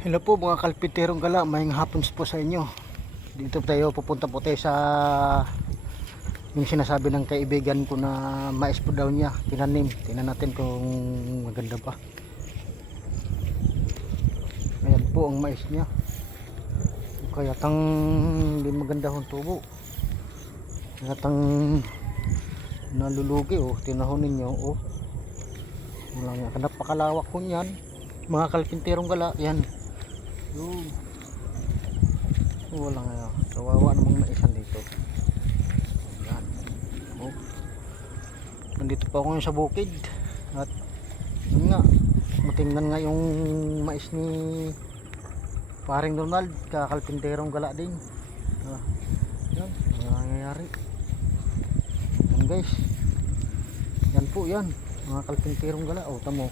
Hello po mga kalpiterong gala, mayang hapon po sa inyo. Dito tayo pupunta po tayo sa yung sinasabi ng kaibigan ko na mais po daw niya tinanim. Tingnan natin kung maganda pa. Ayan po ang mais niya. Kaya tang hindi maganda ang tubo. Kaya tang nalulugi oh, tinahon ninyo oh. Wala nga, napakalawak po niyan mga kalpiterong gala. Yan. Yun. Wala nga, kawawa namang maisan dito. Yan. Oh. Nandito pa ako sa bukid at yun nga, matingnan nga yung mais ni paring Donald, kakalpinterong gala din. Yan, nangyayari yan guys. Yan po yan, mga kalpinterong gala. O tamo,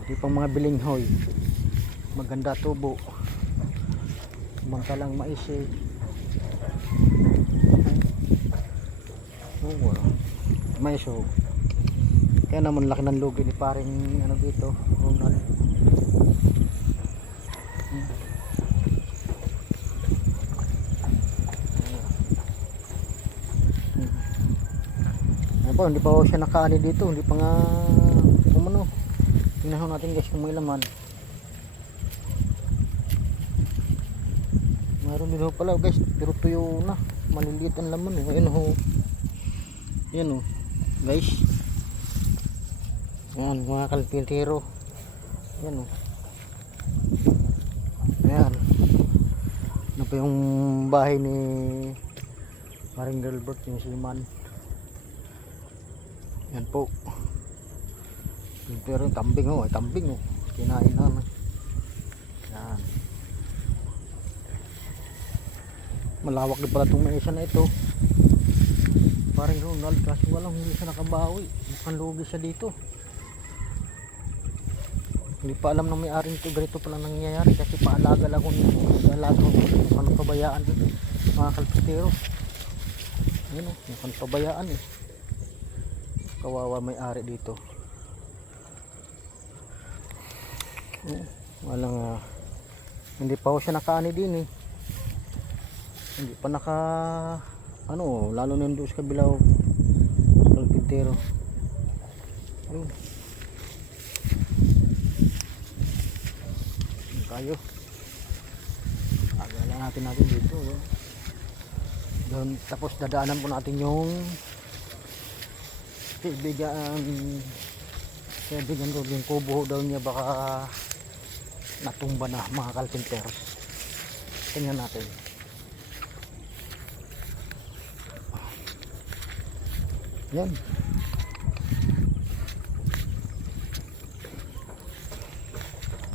hindi pang mga bilinghoy, maganda tubo, mantalang mais eh. Oh, wow. Mais oh. Kaya naman laki ng lugi ni paring ano dito, Ronald. Ayan po, hindi pa siya nakaani dito, hindi pa nga umano. Tingnan natin guys kung may laman. Mayroon din ho pala guys, pero tuyo na, maliliit ang laman eh. Ayan ho, yan ho guys, yan mga kalpintero, yan ho, yan. Ano pa yung bahay ni Maring Gilbert, yung siman. Yan po, pero yung kambing ho, ay kambing ho, kinain na. Yan, malawak din pala itong maisa na ito parang Ronald, kasi walang hindi siya nakabawi. Mukhang lugi siya dito. Hindi pa alam ng may-ari nito, ganito pala nangyayari kasi paalaga lang kung anong pabayaan dito mga kalpitero. Yun o, mukhang pabayaan eh. Kawawa may-ari dito. Walang hindi pa ho siya nakaani din eh. Hindi pa naka ano, lalo na doon sa kabilaw kalpintero. Ayun tayo, agala natin dito doon, tapos dadaanan po natin yung kaibigan ko, yung kubo daw niya baka natumba na mga kalpinteros. Tingnan natin. Yan.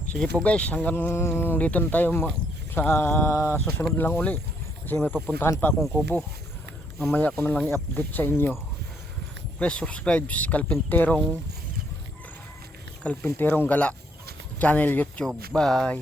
Sige po guys, hanggang dito na tayo sa susunod lang uli. Kasi may pupuntahan pa akong kubo. Mamaya ko na lang i-update sa inyo. Please subscribe sa Kalpinterong Gala channel YouTube. Bye.